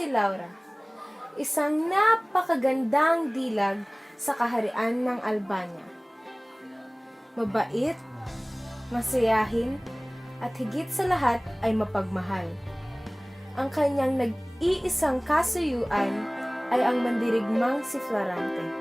si Laura, isang napakagandang dilag sa kaharian ng Albania. Mabait, masayahin, at higit sa lahat ay mapagmahal. Ang kanyang nag-iisang kasuyuan ay ang mandirigmang si Florante.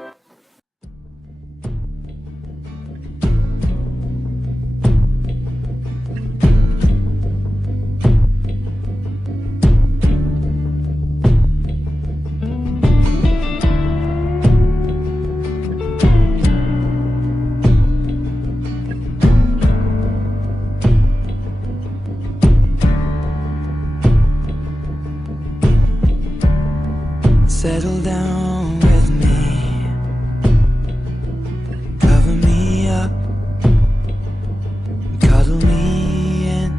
Settle down with me, cover me up, cuddle me in,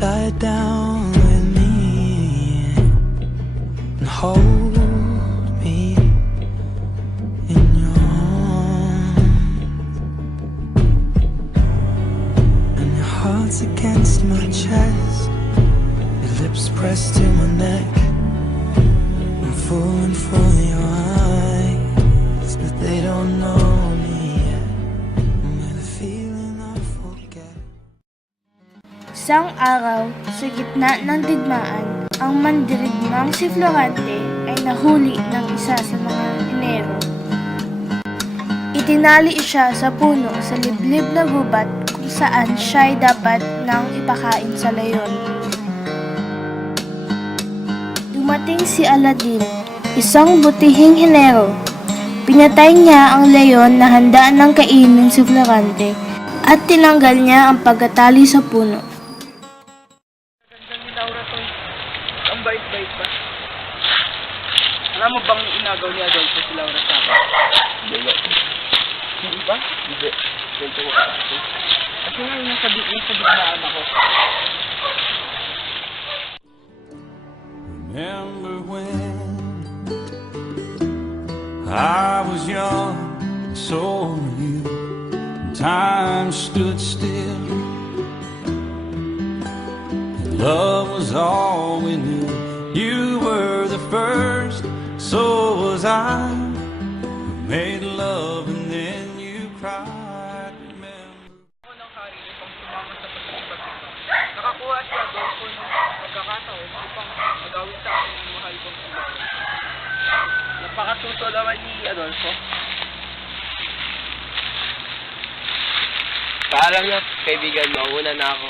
lie down with me and hold me in your arms, and your heart's against my chest, lips pressed to my neck. I'm falling for your eyes, but they don't know me yet. I'm with a feeling I forget. Isang araw, sa gitna ng digmaan, ang mandirigmang si Florante ay nahuli ng isa sa mga Henero. Itinali siya sa puno sa liblib na gubat kung saan siya'y dapat nang ipakain sa leyon. Dumating si Aladdin, isang butihing Henero. Pinatay niya ang leyon na handa ng kainin si Florante at tinanggal niya ang pagkatali sa puno. Ganda ni Laura to. Ang bait-bait pa. Alam mo bang inagaw ni Adolfo si Laura sa akin? Hindi ba? Hindi. Kasi nga yung nasa biglaan ako. Remember when I was young, and so were you. Time stood still, and love was all we knew. You were the first, so was I. We made love and then you cried. Remember. Ako ng karir pang sumama sa pag-ibig ito. Nakakuha si Adolfo ng pagkakataon upang magawin sa akin ang mahal kong sila. Napakatuto naman ni Adolfo. Paalam na, kaibigan, mauna na ako.